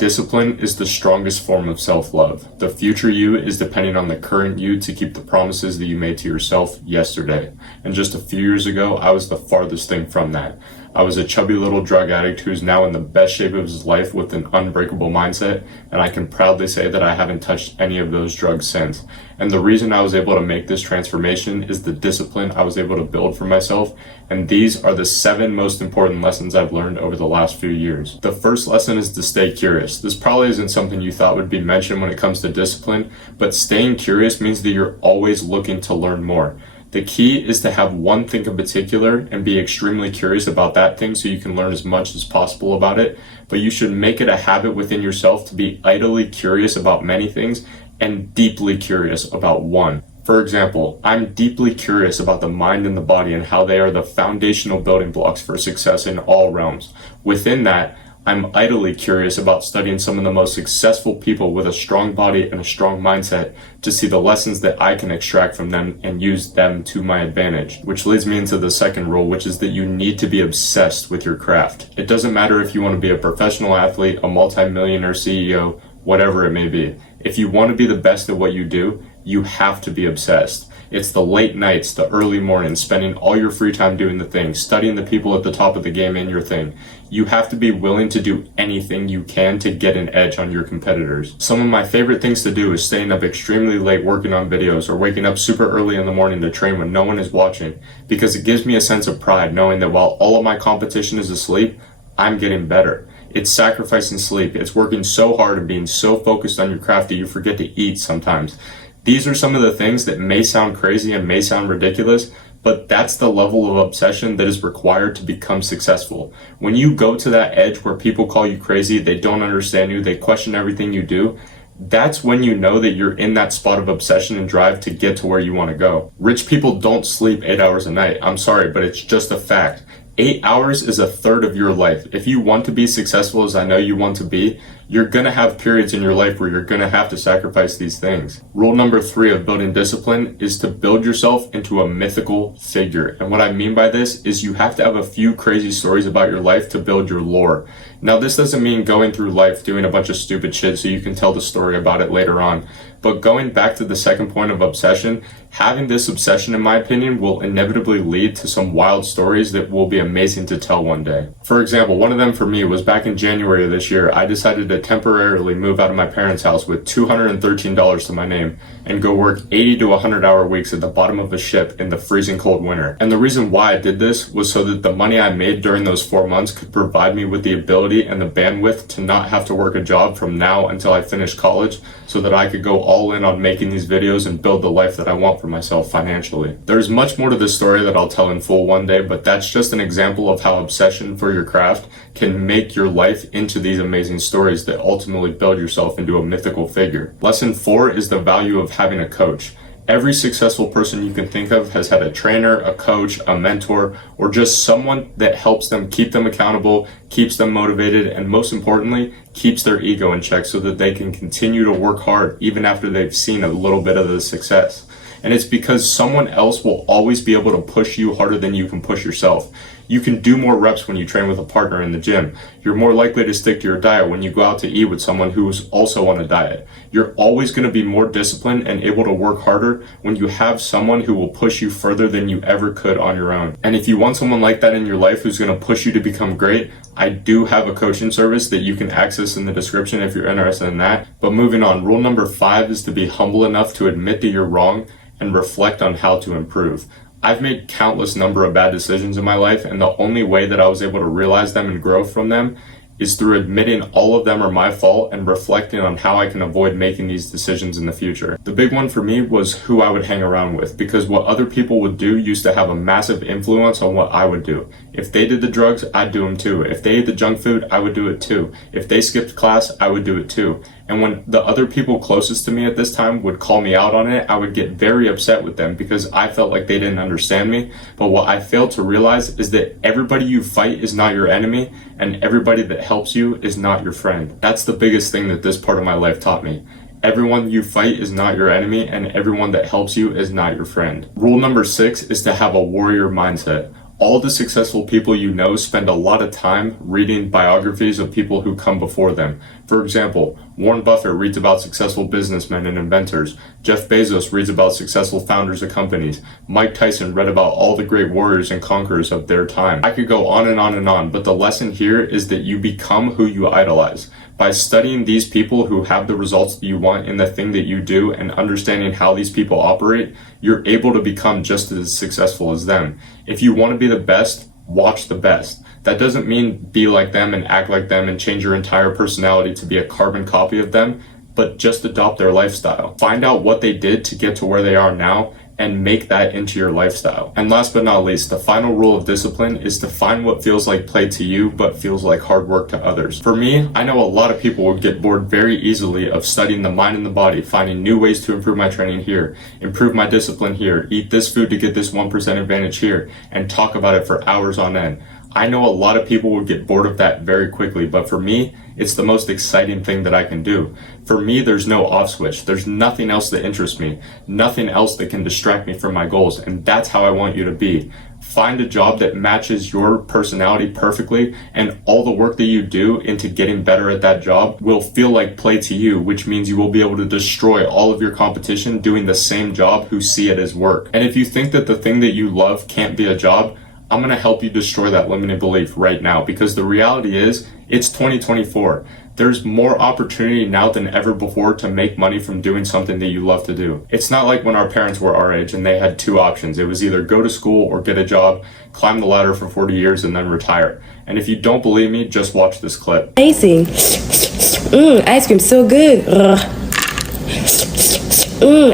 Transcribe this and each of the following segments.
Discipline is the strongest form of self-love. The future you is depending on the current you to keep the promises that you made to yourself yesterday. And just a few years ago, I was the farthest thing from that. I was a chubby little drug addict who's now in the best shape of his life with an unbreakable mindset, and I can proudly say that I haven't touched any of those drugs since. And the reason I was able to make this transformation is the discipline I was able to build for myself, and these are the 7 most important lessons I've learned over the last few years. The first lesson is to stay curious. This probably isn't something you thought would be mentioned when it comes to discipline, but staying curious means that you're always looking to learn more. The key is to have one thing in particular and be extremely curious about that thing so you can learn as much as possible about it, but you should make it a habit within yourself to be idly curious about many things and deeply curious about one. For example, I'm deeply curious about the mind and the body and how they are the foundational building blocks for success in all realms. Within that, I'm idly curious about studying some of the most successful people with a strong body and a strong mindset to see the lessons that I can extract from them and use them to my advantage. Which leads me into the second rule, which is that you need to be obsessed with your craft. It doesn't matter if you want to be a professional athlete, a multi-millionaire CEO, whatever it may be. If you want to be the best at what you do, you have to be obsessed. It's the late nights, the early mornings, spending all your free time doing the thing, studying the people at the top of the game in your thing. You have to be willing to do anything you can to get an edge on your competitors. Some of my favorite things to do is staying up extremely late working on videos or waking up super early in the morning to train when no one is watching, because it gives me a sense of pride knowing that while all of my competition is asleep, I'm getting better. It's sacrificing sleep. It's working so hard and being so focused on your craft that you forget to eat sometimes. These are some of the things that may sound crazy and may sound ridiculous, but that's the level of obsession that is required to become successful. When you go to that edge where people call you crazy, they don't understand you, they question everything you do, that's when you know that you're in that spot of obsession and drive to get to where you want to go. Rich people don't sleep 8 hours a night. I'm sorry, but it's just a fact. 8 hours is a third of your life. If you want to be successful as I know you want to be, you're going to have periods in your life where you're going to have to sacrifice these things. Rule number 3 of building discipline is to build yourself into a mythical figure. And what I mean by this is you have to have a few crazy stories about your life to build your lore. Now, this doesn't mean going through life doing a bunch of stupid shit so you can tell the story about it later on. But going back to the second point of obsession, having this obsession, in my opinion, will inevitably lead to some wild stories that will be amazing to tell one day. For example, one of them for me was back in January of this year. I decided to temporarily move out of my parents' house with $213 to my name and go work 80 to 100 hour weeks at the bottom of a ship in the freezing cold winter. And the reason why I did this was so that the money I made during those 4 months could provide me with the ability and the bandwidth to not have to work a job from now until I finish college, so that I could go all in on making these videos and build the life that I want for myself financially. There's much more to this story that I'll tell in full one day, but that's just an example of how obsession for your craft can make your life into these amazing stories that ultimately build yourself into a mythical figure. Lesson 4 is the value of having a coach. Every successful person you can think of has had a trainer, a coach, a mentor, or just someone that helps them keep them accountable, keeps them motivated, and most importantly, keeps their ego in check so that they can continue to work hard even after they've seen a little bit of the success. And it's because someone else will always be able to push you harder than you can push yourself. You can do more reps when you train with a partner in the gym. You're more likely to stick to your diet when you go out to eat with someone who's also on a diet. You're always going to be more disciplined and able to work harder when you have someone who will push you further than you ever could on your own. And if you want someone like that in your life who's going to push you to become great, I do have a coaching service that you can access in the description if you're interested in that. But moving on, rule number 5 is to be humble enough to admit that you're wrong and reflect on how to improve. I've made countless number of bad decisions in my life, and the only way that I was able to realize them and grow from them is through admitting all of them are my fault and reflecting on how I can avoid making these decisions in the future. The big one for me was who I would hang around with, because what other people would do used to have a massive influence on what I would do. If they did the drugs, I'd do them too. If they ate the junk food, I would do it too. If they skipped class, I would do it too. And when the other people closest to me at this time would call me out on it, I would get very upset with them because I felt like they didn't understand me. But what I failed to realize is that everybody you fight is not your enemy, and everybody that helps you is not your friend. That's the biggest thing that this part of my life taught me. Everyone you fight is not your enemy, and everyone that helps you is not your friend. Rule number 6 is to have a warrior mindset. All the successful people you know spend a lot of time reading biographies of people who come before them. For example, Warren Buffett reads about successful businessmen and inventors. Jeff Bezos reads about successful founders of companies. Mike Tyson read about all the great warriors and conquerors of their time. I could go on and on and on, but the lesson here is that you become who you idolize. By studying these people who have the results that you want in the thing that you do and understanding how these people operate, you're able to become just as successful as them. If you want to be the best, watch the best. That doesn't mean be like them and act like them and change your entire personality to be a carbon copy of them, but just adopt their lifestyle. Find out what they did to get to where they are now and make that into your lifestyle. And last but not least, the final rule of discipline is to find what feels like play to you but feels like hard work to others. For me, I know a lot of people would get bored very easily of studying the mind and the body, finding new ways to improve my training here, improve my discipline here, eat this food to get this 1% advantage here, and talk about it for hours on end. I know a lot of people would get bored of that very quickly, but for me, it's the most exciting thing that I can do. For me, there's no off switch. There's nothing else that interests me, nothing else that can distract me from my goals, and that's how I want you to be. Find a job that matches your personality perfectly, and all the work that you do into getting better at that job will feel like play to you, which means you will be able to destroy all of your competition doing the same job who see it as work. And if you think that the thing that you love can't be a job, I'm going to help you destroy that limiting belief right now, because the reality is it's 2024. There's more opportunity now than ever before to make money from doing something that you love to do. It's not like when our parents were our age and they had two options. It was either go to school or get a job, climb the ladder for 40 years and then retire. And if you don't believe me, just watch this clip. Amazing. Ice cream so good.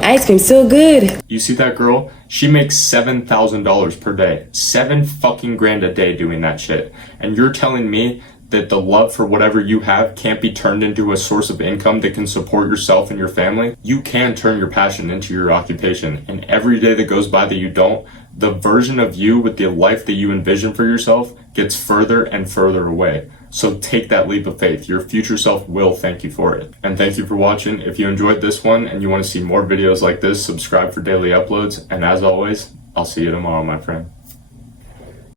Ice cream so good. You see that girl? She makes $7,000 per day. $7,000 a day doing that shit. And you're telling me that the love for whatever you have can't be turned into a source of income that can support yourself and your family? You can turn your passion into your occupation. And every day that goes by that you don't, the version of you with the life that you envision for yourself gets further and further away. So take that leap of faith. Your future self will thank you for it. And thank you for watching. If you enjoyed this one and you want to see more videos like this, subscribe for daily uploads. And as always, I'll see you tomorrow, my friend.